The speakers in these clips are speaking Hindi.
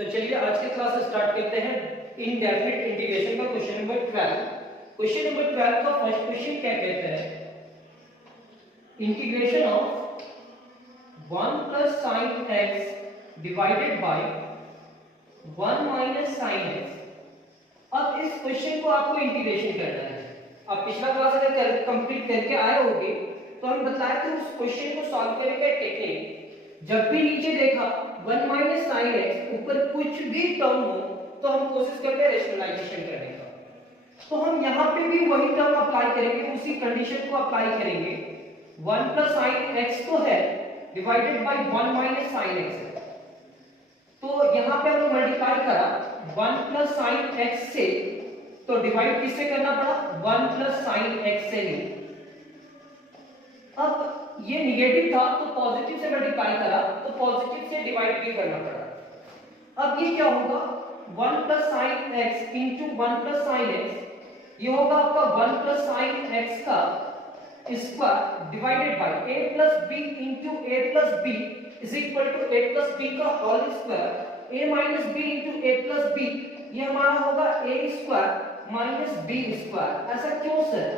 तो चलिए आज की क्लास स्टार्ट करते हैं इनडेफिनिट इंटीग्रेशन का क्वेश्चन नंबर 12। क्वेश्चन नंबर 12 का फर्स्ट क्वेश्चन क्या कहता है, integration of 1 plus sin x divided by 1 minus sin x। अब इस क्वेश्चन को आपको इंटीग्रेशन करना है। आप पिछला क्लास अगर कंप्लीट करके आए होंगे तो हम बताए थे उस क्वेश्चन को सॉल्व करने का टेक्निक। जब भी नीचे देखा 1 minus sin x ऊपर कुछ भी टर्म हो तो हम कोशिश करते हैं रेशनलाइजेशन करने का। तो हम यहाँ पे भी वही टर्म अप्लाई करेंगे, उसी कंडीशन को अप्लाई करेंगे। 1 plus sin x तो है divided by 1 minus sin x है। तो यहाँ पे हमने मल्टीप्लाई करा 1 plus sin x से, तो डिवाइड किससे करना पड़ा, 1 plus sin x से नहीं। अब ये निगेटिव था तो पॉजिटिव से मल्टीप्लाई करा तो पॉजिटिव से डिवाइड भी करना पड़ा। अब ये क्या होगा, 1 plus sin x into 1 plus sin x, ये होगा आपका 1 plus sin x का square divided by a plus b into a plus b is equal to a plus b का whole square, a minus b into a plus b, ये हमारा होगा a square minus b square. ऐसा क्यों सर,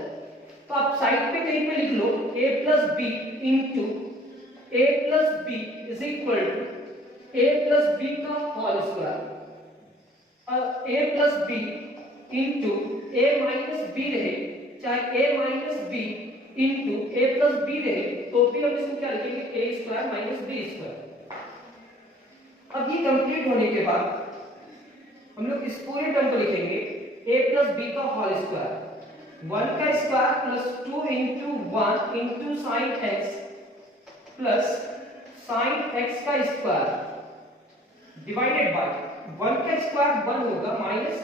तो आप साइड पे कहीं पे लिख लो a plus b into a plus b is equal to a plus b का whole square, a plus b into a minus b रहे, चाहे a minus b into a plus b रहे तो भी हम इसको क्या लिखेंगे, a square minus b square. अब ये कंप्लीट होने के बाद हम लोग इस पूरे टर्म को लिखेंगे a plus b का होल स्क्वायर, 1 का square plus 2 into 1 into sin x plus sin x का स्क्वायर डिवाइडेड बाय 1 का स्क्वायर 1 होगा minus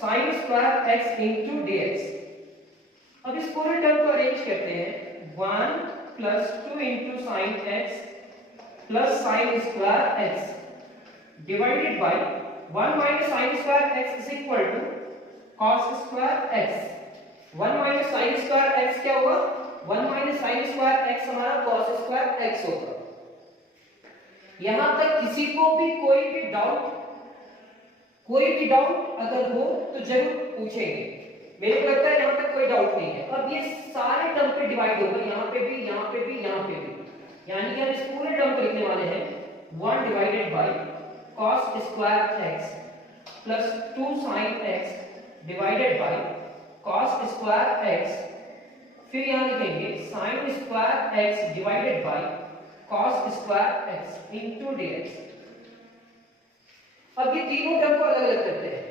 sin square x into dx। अब इस पूरे टर्म को अरेंज करते हैं, 1 plus 2 into sin x plus sin square x divided by 1 minus sin square x is equal to cos square x। 1 minus sin square x क्या होगा, 1 minus sin स्क्वायर x हमारा cos स्क्वायर x होगा। यहां तक किसी को भी कोई भी डाउट अगर हो तो जरूर पूछेंगे। मेरे को लगता है यहां तक कोई डाउट नहीं है। अब ये सारे टर्म पे डिवाइड होगा, यहां पे भी, यहां पे भी, यहां पे भी, यानी कि हम इस पूरे टर्म को लिखने वाले हैं 1 divided by cos square x plus 2 sin x divided by cos square x, फिर यहां लिखेंगे sin square x divided by cos square x into dx। अब ये तीनों टर्म को अलग-अलग करते हैं।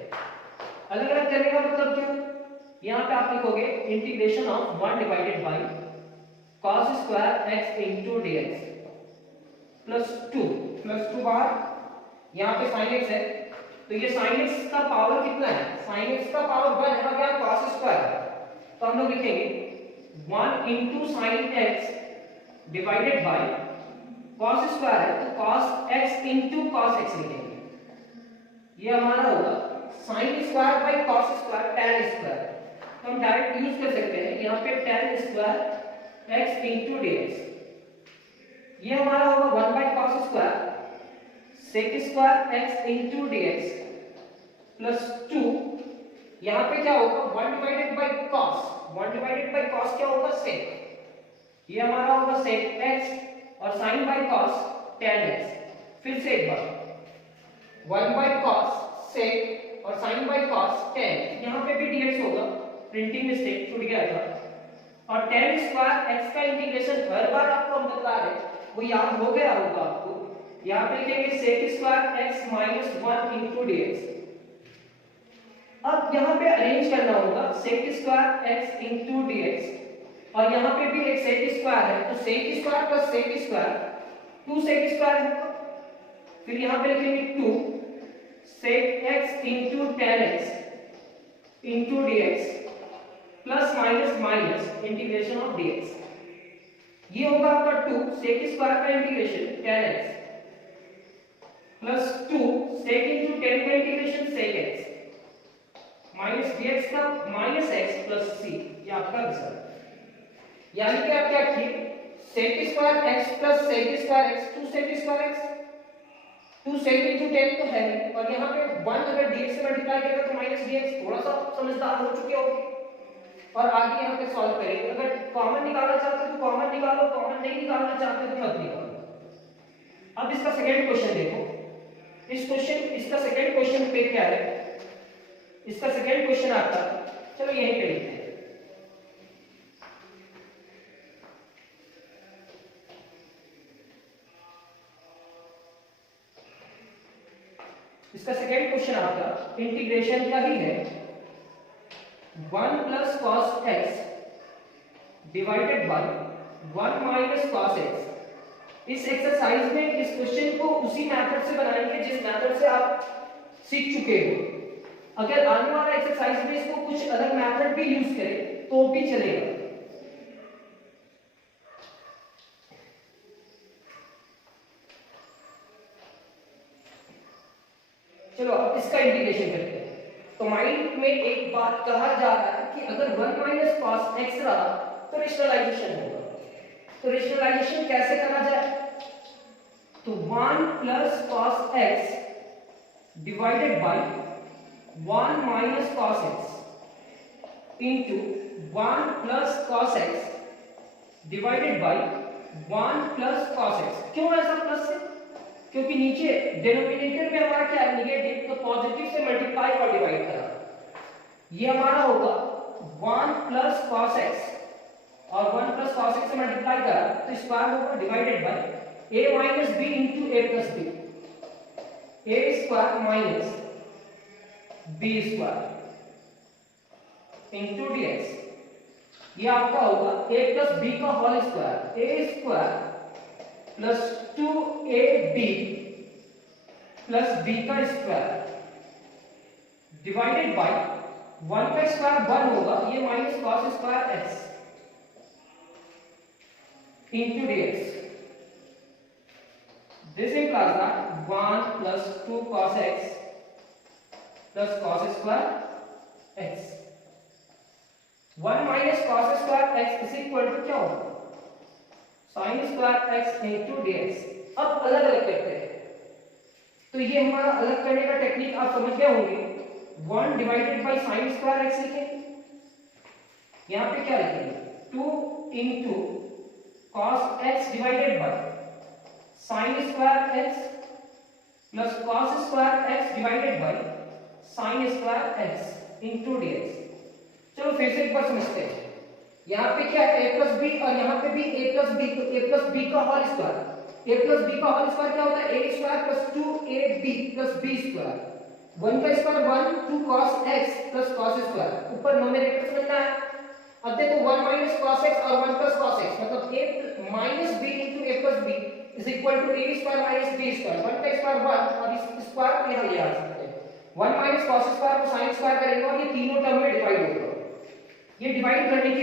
अलग-अलग करने का मतलब क्यों, यहां पे आप लिखोगे integration of 1 divided by cos square x into dx plus 2 बाहर, यहां पे sin x है तो ये sin x का पावर कितना है, sin x का पावर 1 है, क्या cos स्क्वायर, तो हम लोग लिखेंगे 1 into sin x divided by cos square है तो cos x into cos x लिखेंगे। ये हमारा होगा sin square by cos square tan square, तो हम डायरेक्ट यूज कर सकते हैं यहाँ पे tan square x into dx। ये हमारा होगा 1 by cos square sec square x into dx plus 2, यहाँ पे क्या होगा 1 डिवाइडेड बाय cos क्या होगा sec, ये हमारा होगा sec x और sin by cos tan x। फिर से एक बार 1 बाय cos sec और sin बाय cos tan, यहाँ पे भी dx होगा, प्रिंटिंग मिस्टेक छूट गया था। और tan स्क्वायर x का इंटीग्रेशन हर बार आपको हम बता रहे हैं वो याद हो गया होगा आपको। यहाँ पे लिखेंगे sec square x minus 1 into dx। अब यहाँ पे अरेंज करना होगा sec square x into dx, और यहाँ पे भी एक sec स्क्वायर है तो sec square plus sec square 2 sec square है, फिर यहाँ पे लिखेंगे 2 sec x into tan x into dx plus minus minus integration of dx। ये होगा आपका 2 sec स्क्वायर का integration tan x plus 2 sec into tan का integration sec x minus dx का माइनस x प्लस c, ये आपका आंसर। यानी कि आप क्या किए, sec square x plus sec square x, 2 sec square x, 2 2 sec into tan तो है ही, और यहाँ पे 1 अगर dx से मल्टीप्लाई करेगा तो माइनस dx, थोड़ा सा समझदार हो चुके होंगे। और आगे यहाँ पे सॉल्व करेंगे। अगर कॉमन निकालना चाहते हो तो कॉमन निकालो, कॉमन नहीं निकालना चाहते हो तो मत निकालो। अब इसका सेकंड क्वेश्चन देखो। इसका सेकंड क्वेश्चन पे क्या है, इसका सेकंड क्वेश्चन आता है, चलो यहीं पे लिखते हैं। इसका सेकंड क्वेश्चन आपका इंटीग्रेशन का ही है, 1 plus cos x divided by 1 minus cos x. इस एक्सरसाइज में इस क्वेश्चन को उसी मेथड से बनाएंगे जिस मेथड से आप सीख चुके हो। अगर आने वाला एक्सरसाइज में इसको कुछ अलग मेथड भी यूज करें तो भी चलेगा। चलो अब इसका इंटीग्रेशन करते हैं। तो माइंड में एक बात कहा जा रहा है कि अगर 1 माइनस कॉस एक्स रहा तो रेशनलाइजेशन होगा। तो रेशनलाइजेशन कैसे करा जाए, तो 1 plus cos x divided by 1 minus cos x into 1 plus cos x divided by 1 plus cos x. क्यों ऐसा प्लस है, क्योंकि नीचे डिनोमिनेटर में हमारा क्या है, नेगेटिव, तो पॉजिटिव से मल्टीप्लाई और डिवाइड करा, ये हमारा होगा 1 प्लस cos x, और 1 प्लस cos x से मल्टीप्लाई करा तो स्क्वायर होगा divided by a minus b into a plus b, a square minus b square into dx। ये आपका होगा a प्लस b का whole square, a square plus 2ab plus b का स्क्वायर डिवाइडेड बाय 1 का स्क्वायर 1 होगा, ये minus cos square x into dx। This implies that 1 plus 2 cos x plus cos square x, 1 minus cos square x is equal to क्या होगा, sin square x into dx। अब अलग अलग करते हैं, तो ये हमारा अलग करने का टेक्निक आप समझ गए होंगे। 1 divided by sin square x लिखेंगे, यहाँ पे क्या लिखेंगे, 2 into cos x divided by sin square x plus cos square x divided by sin square x into dx। चलो फिर से एक बार समझते हैं। यहाँ पे क्या है, a प्लस बी, और यहाँ पे भी a प्लस बी, तो a प्लस बी का whole square, a plus B का होल स्क्वायर क्या होता है, a square plus 2ab plus b square, 1 का square 1, 2 cos x plus cos square, ऊपर न्यूमरेटर समझना है। अब देखो 1 माइनस cos x और 1 प्लस cos x, मतलब a minus b into a plus b is equal to a square minus b square, 1 का स्क्वायर 1 और इस स्क्वायर को यहाँ ले आ सकते हैं, 1 माइनस cos स्क्वायर को sin स्क्वायर करेंगे और ये तीनों टर्म में डिवाइड होगा। ये डिवाइड करने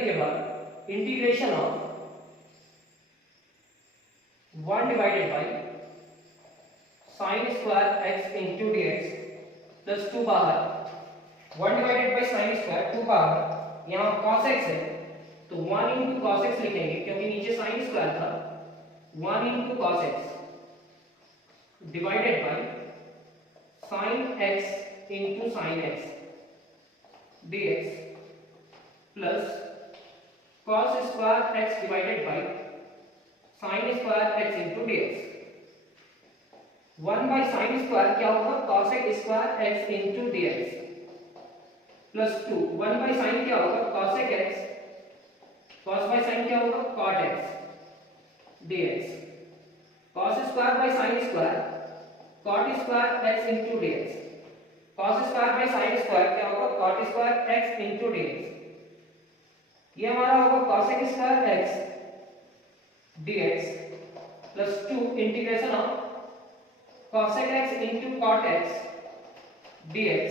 के बाद integration of 1 divided by sin square x into dx plus 2 बाहर, 1 डिवाइडेड बाय sin स्क्वायर 2 बाहर, यहाँ cos x है तो 1 into cos x लिखेंगे क्योंकि नीचे sin स्क्वायर था, 1 into cos x divided by sin x into sin x dx plus cos square x divided by sin square x into dx। 1 by sin square क्या होगा, cos x square x into dx plus 2, 1 by sin क्या होगा, cos x, cos by sin क्या होगा, cot x dx, cos square by sin square cot square x into dx, cos square by sin square क्या होगा, cot square x into dx। ये हमारा होगा cos x square x dx plus 2 integration of cos x into cot x dx,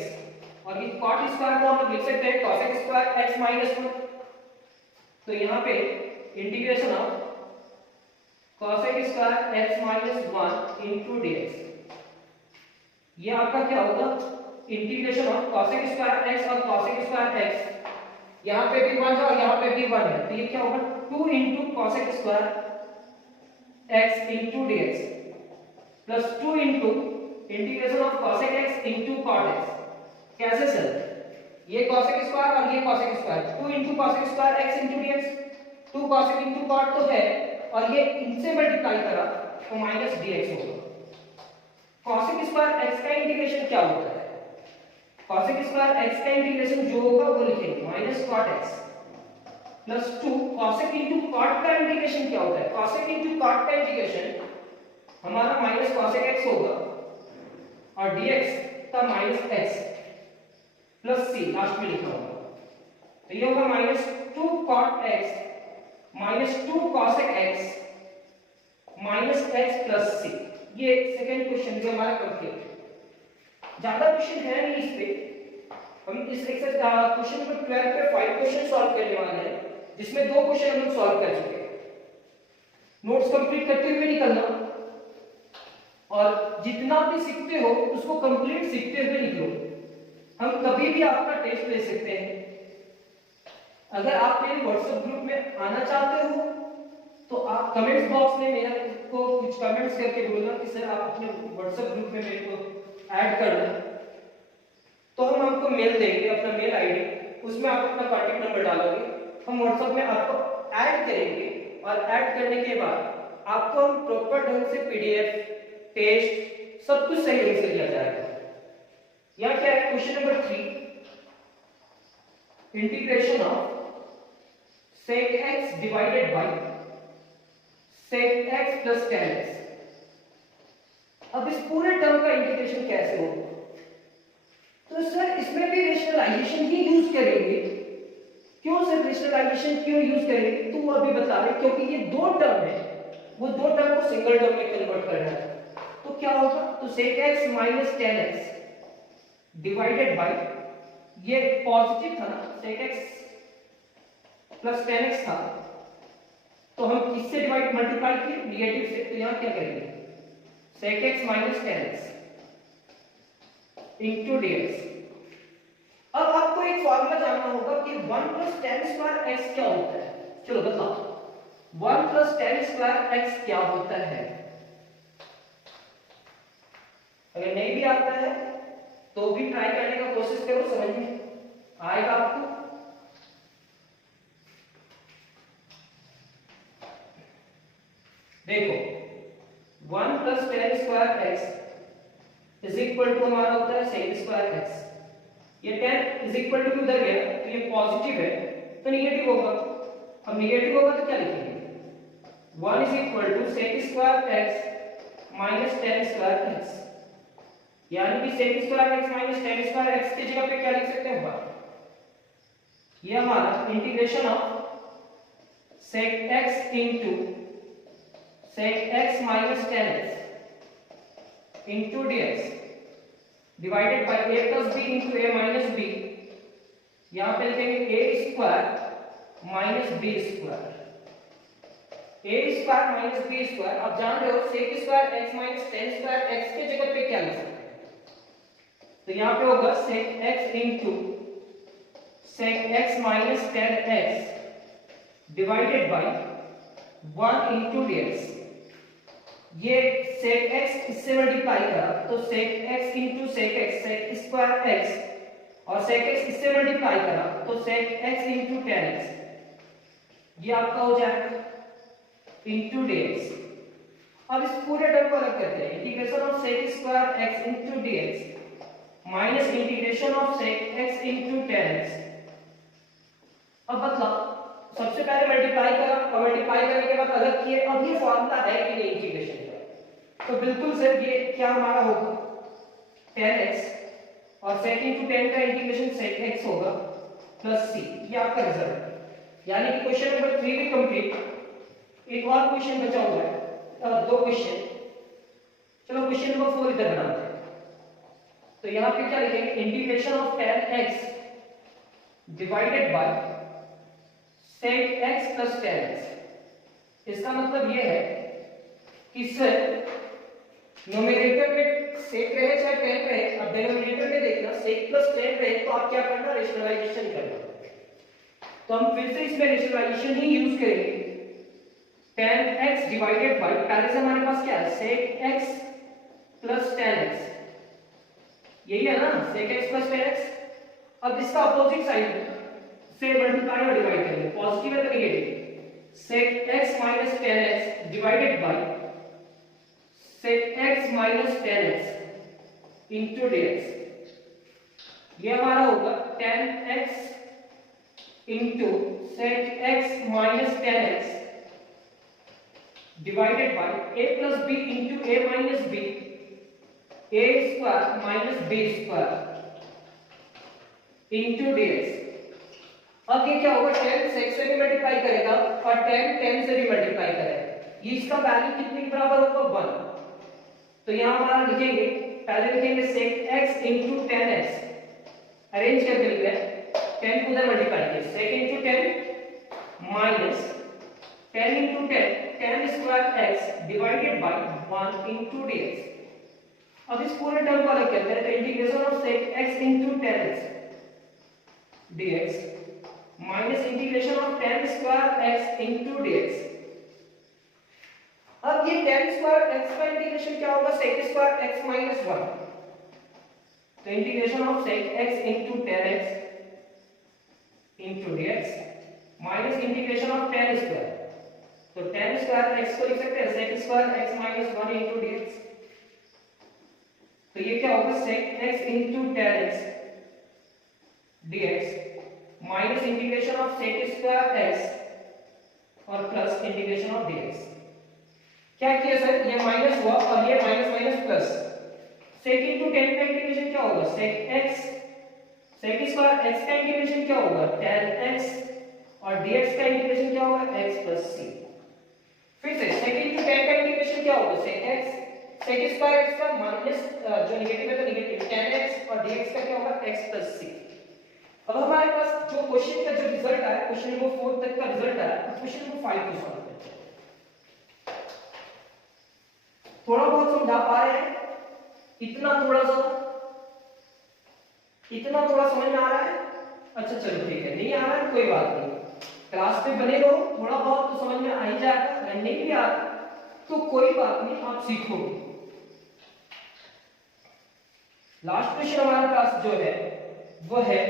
और ये cot स्क्वायर को हम लोग लिख सकते हैं cos x square x minus 1, तो यहाँ पे integration of cos x square x minus 1 into dx, ये आपका क्या होगा, integration of cosec square x और cosec स्क्वायर x, यहाँ पे भी 1 है और यहाँ पे भी 1 है, तो ये क्या होगा 2 into cosec square x into dx plus 2 into integration of cosec x into cot x। कैसे सर, ये cosec स्क्वायर और ये cosec square, 2 into cosec square x into dx, 2 cosec into cot तो है और ये इनसे मल्टीप्लाई करा तो माइनस dx होगा। cosec स्क्वायर x का इंटीग्रेशन क्या होता है, cosec स्क्वायर x का इंटीग्रेशन जो होगा वो लिखेंगे minus cot x plus 2 cosec into cot का इंटीग्रेशन क्या होता है, cosec into cot का इंटीग्रेशन हमारा माइनस cosec x होगा और dx का minus x plus c last में लिखा होगा, तो ये होगा minus 2 cot x minus 2 cosec x minus x plus c। ये सेकंड क्वेश्चन जो हमारा कंप्लीट। ज्यादा क्वेश्चन है नहीं इस पे, हम इस एक्सरसाइज क्वेश्चन नंबर 12 पे 5 क्वेश्चन सॉल्व करने वाले हैं, जिसमें 2 क्वेश्चन हम लोग सॉल्व कर चुके हैं। नोट्स कंप्लीट करते हुए निकलना और जितना भी सीखते हो उसको कंप्लीट सीखते हुए निकलो। हम कभी भी आपका टेस्ट ले सकते हैं। अगर आप मेरे व्हाट्सएप ग्रुप में आना चाहते हो तो आप कमेंट्स बॉक्स में मेरे को कुछ कमेंट्स करके बोलना कि सर आप अपने व्हाट्सएप ग्रुप में मेरे को ऐड कर दें, तो हम आपको मेल देंगे, अपना मेल आईडी, उसमें आप अपना कॉन्टैक्ट नंबर डालोगे, हम व्हाट्सएप में आपको ऐड करेंगे और ऐड करने के बाद आपको हम प्रॉपर ढंग से पीडीएफ, टेस्ट सब कुछ सही ढंग से दिया जाएगा। यहाँ क्या है, question number 3, integration of sec x divided by sec x plus tan x। अब इस पूरे टर्म का इंटीग्रेशन कैसे होगा, तो सर इसमें भी रेशनलाइजेशन ही यूज करेंगे। क्यों सर रेशनलाइजेशन क्यों यूज करेंगे, तो वो अभी बता रहे, क्योंकि ये 2 टर्म है, वो 2 टर्म को सिंगल टर्म में कन्वर्ट करना है। तो क्या होगा, तो sec x minus tan x divided by, ये पॉजिटिव था ना, sec x plus tan x था, तो हम किससे डिवाइड मल्टीप्लाई किए, नेगेटिव से, तो यहां क्या करेंगे sec x minus tan x into dx। अब आपको एक फार्मूला जानना होगा कि 1 प्लस tan स्क्वायर x क्या होता है। चलो बताओ 1 प्लस tan स्क्वायर x क्या होता है। अगर नहीं भी आता है तो भी ट्राई करने का कोशिश करो, समझ में आएगा आपको। देखो 1 plus tan square x is equal to हमारा होता है sec स्क्वायर x। ये tan इज इक्वल टू उधर गया तो ये पॉजिटिव है तो नेगेटिव होगा। अब नेगेटिव होगा तो क्या लिखेंगे, 1 is equal to sec square x minus tan square x, यानी कि sec square x minus tan square x की जगह पे क्या लिख सकते हैं, 1। ये हमारा integration of sec x into sec x minus tan x into dx divided by a plus b into a minus b। यहाँ पे लिखेंगे a square minus b square, a square minus b square. आप जान रहे हो sec square x minus tan square x के जगह पे क्या लिख सकते हैं, तो यहाँ पे होगा sec x into sec x minus tan x divided by 1 into dx। ये sec x इससे मल्टीप्लाई करा तो sec x into sec x, sec square x, और sec x इससे मल्टीप्लाई करा तो sec x into tan x, ये आपका हो जाएगा into dx। अब इस पूरे टर्म को अलग करते हैं, integration of sec square x into dx minus integration of sec x into tan x। अब बताओ, सबसे पहले मल्टीप्लाई करा और मल्टीप्लाई करने के बाद अलग किए, अब ये फार्मूला है कि नहीं इंटीग्रेशन का, तो बिल्कुल सर ये क्या हमारा होगा tan x और sec into tan का इंटीग्रेशन sec x होगा प्लस c, ये आपका रिजल्ट है। यानी कि क्वेश्चन नंबर 3 भी कंप्लीट। एक और क्वेश्चन बचा हुआ है, 2 क्वेश्चन। चलो क्वेश्चन नंबर 4 इधर बनाते हैं। तो यहाँ पे क्या लिखेंगे, integration of tan x divided by sec x plus tan x। इसका मतलब ये है कि सर नोमिनेटर में sec रहे चाहे tan रहे, अब डिनोमिनेटर में देखना sec plus tan रहे तो आप क्या करना, रेशनलाइजेशन करना। तो हम फिर से इसमें रेशनलाइजेशन ही यूज करेंगे। tan x डिवाइडेड बाय, पहले से हमारे पास क्या है, sec x plus tan x, यही है ना, sec x plus tan x। अब इसका अपोजिट साइड से मल्टीप्लाई और डिवाइड करेंगे, पॉजिटिव है तो negative, sec x minus tan x divided by sec x minus tan x into dx। ये हमारा होगा tan x into sec x minus tan x divided by a plus b into a minus b, a square minus b square into dx। अब ये क्या होगा, tan sec से भी मल्टीप्लाई करेगा और tan से भी मल्टीप्लाई करेगा, ये इसका वैल्यू कितने के बराबर होगा, 1। तो यहां हमारा लिखेंगे, पहले लिखेंगे sec x into tan x, arrange करके लिख रहे हैं, 10 को उधर मल्टीप्लाई किया, sec into 10 minus 10 into 10 tan square x divided by 1 into dx। अब इस पूरे टर्म को अलग करते हैं, तो integration of sec x into tan x dx minus integration of tan square x into dx। अब ये tan स्क्वायर x का इंटीग्रेशन क्या होगा, sec स्क्वायर x माइनस 1, तो integration of sec x into tan x into dx minus integration of tan square, तो tan स्क्वायर x को लिख सकते हैं sec square x minus 1 into dx। तो ये क्या होगा, sec x into tan x dx minus integration of sec square x और प्लस इंटीग्रेशन ऑफ dx। क्या किया सर, ये माइनस हुआ और ये minus minus plus, sec into tan का इंटीग्रेशन क्या होगा, sec स्क्वायर x का इंटीग्रेशन क्या होगा, tan x और dx का इंटीग्रेशन क्या होगा, x प्लस c। फिर से sec इंटू tan का इंटीग्रेशन क्या होगा, sec स्क्वायर x का माइनस जो नेगेटिव है तो नेगेटिव, tan x और dx का क्या होगा, x प्लस c। अब हमारे पास जो क्वेश्चन का जो रिजल्ट आया, क्वेश्चन नंबर 4 तक का रिजल्ट आया, क्वेश्चन नंबर 5 को सॉल्व करते हैं। थोड़ा बहुत समझा पा रहे हैं, इतना थोड़ा समझ में आ रहा है, अच्छा चलो ठीक है, नहीं आ रहा है कोई बात नहीं, क्लास पे बने रहो, थोड़ा बहुत तो समझ में आ ही जाएगा, अगर नहीं भी आ रहा तो कोई बात नहीं, आप सीखोगे। लास्ट क्वेश्चन हमारे पास जो है वो है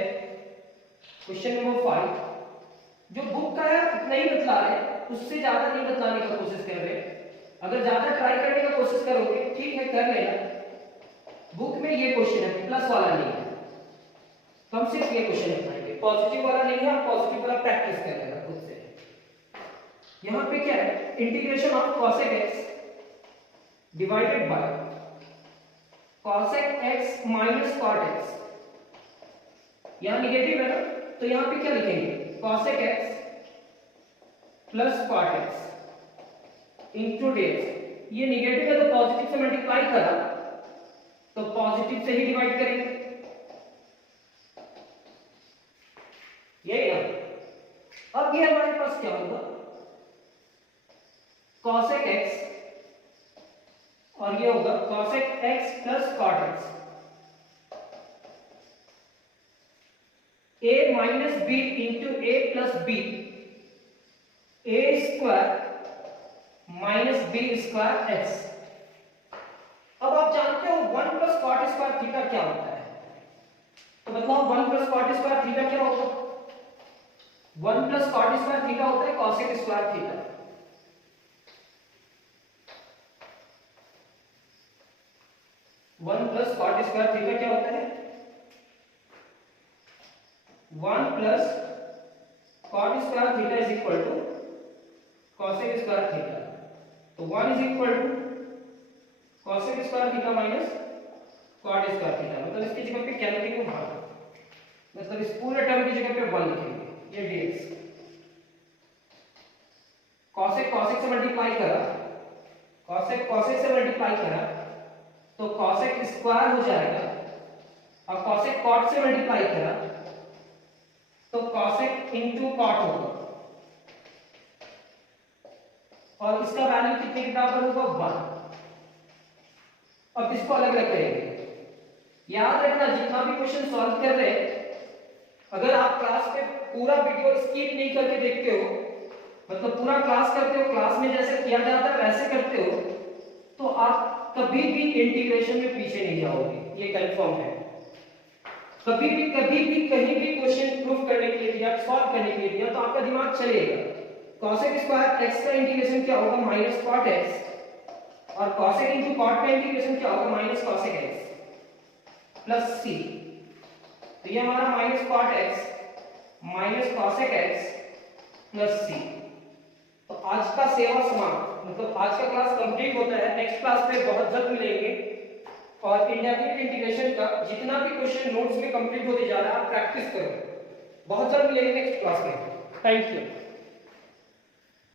क्वेश्चन नंबर 5, जो बुक का है उतना ही बतला रहे हैं, उससे ज्यादा नहीं बतलाने का कोशिश कर रहे हैं। अगर ज्यादा ट्राई करने का कोशिश करोगे ठीक है कर लेना, बुक में ये क्वेश्चन है, प्लस वाला नहीं है, तो हम सिर्फ ये क्वेश्चन बनाएंगे, पॉजिटिव वाला नहीं है, आप पॉजिटिव वाला प्रैक्टिस कर लेना खुद से। यहां पे क्या है, integration of cosec x divided by cosec x minus cot x, यहां निगेटिव है ना, तो यहां पे क्या लिखेंगे, cosec x plus cot x into dx। ये निगेटिव है तो पॉजिटिव से मल्टीप्लाई करा तो पॉजिटिव से ही डिवाइड करेंगे, यही ना। अब ये हमारे पास क्या होगा, cosec x और ये होगा cosec x plus cot x, a minus b into a plus b, a square minus b square x। अब आप जानते हो 1 प्लस cot स्क्वायर थीटा क्या होता है, तो बताओ 1 प्लस cot स्क्वायर थीटा क्या होगा, 1 प्लस cot स्क्वायर थीटा होता है cosec square theta. One plus cot square theta क्या होता है, 1 plus cot square theta is equal to cosec square theta, तो 1 is equal to cosec square theta minus cot square theta, मतलब इसकी जगह पे क्या लिखेंगे, 1, मतलब इस पूरे टर्म की जगह पे 1 लिखेंगे, ये dx। cosec से मल्टीप्लाई करा, cosec से मल्टीप्लाई करा तो cosec स्क्वायर हो जाएगा, और cosec cot से मल्टीप्लाई करा तो cosec इंटू cot होगा, और इसका वैल्यू कितने के बराबर होगा, 1। अब इसको अलग अलग करेंगे। याद रखना जितना भी क्वेश्चन सॉल्व कर रहे हैं, अगर आप क्लास पे पूरा वीडियो स्किप नहीं करके देखते हो, मतलब पूरा क्लास करते हो, क्लास में जैसे किया जाता है वैसे करते हो, तो आप कभी भी इंटीग्रेशन में पीछे नहीं जाओगे, ये कंफर्म है। कभी भी कहीं भी क्वेश्चन प्रूफ करने के लिए दिया, सॉल्व करने के लिए दिया, तो आपका दिमाग चलेगा। cosec स्क्वायर x का इंटीग्रेशन क्या होगा, माइनस cot x, और cosec इनटू cot का इंटीग्रेशन क्या होगा, minus cosec x plus c। तो ये हमारा minus cot x minus cosec x plus c। तो आज का सेवा समाप्त, मतलब आज का क्लास कंप्लीट होता है। नेक्स्ट क्लास पे बहुत जल्द मिलेंगे और इंडेफिनिट इंटीग्रेशन का जितना भी क्वेश्चन नोट्स में कंप्लीट होते जा रहा है आप प्रैक्टिस करो। बहुत जल्द मिलेंगे नेक्स्ट क्लास में। Thank you.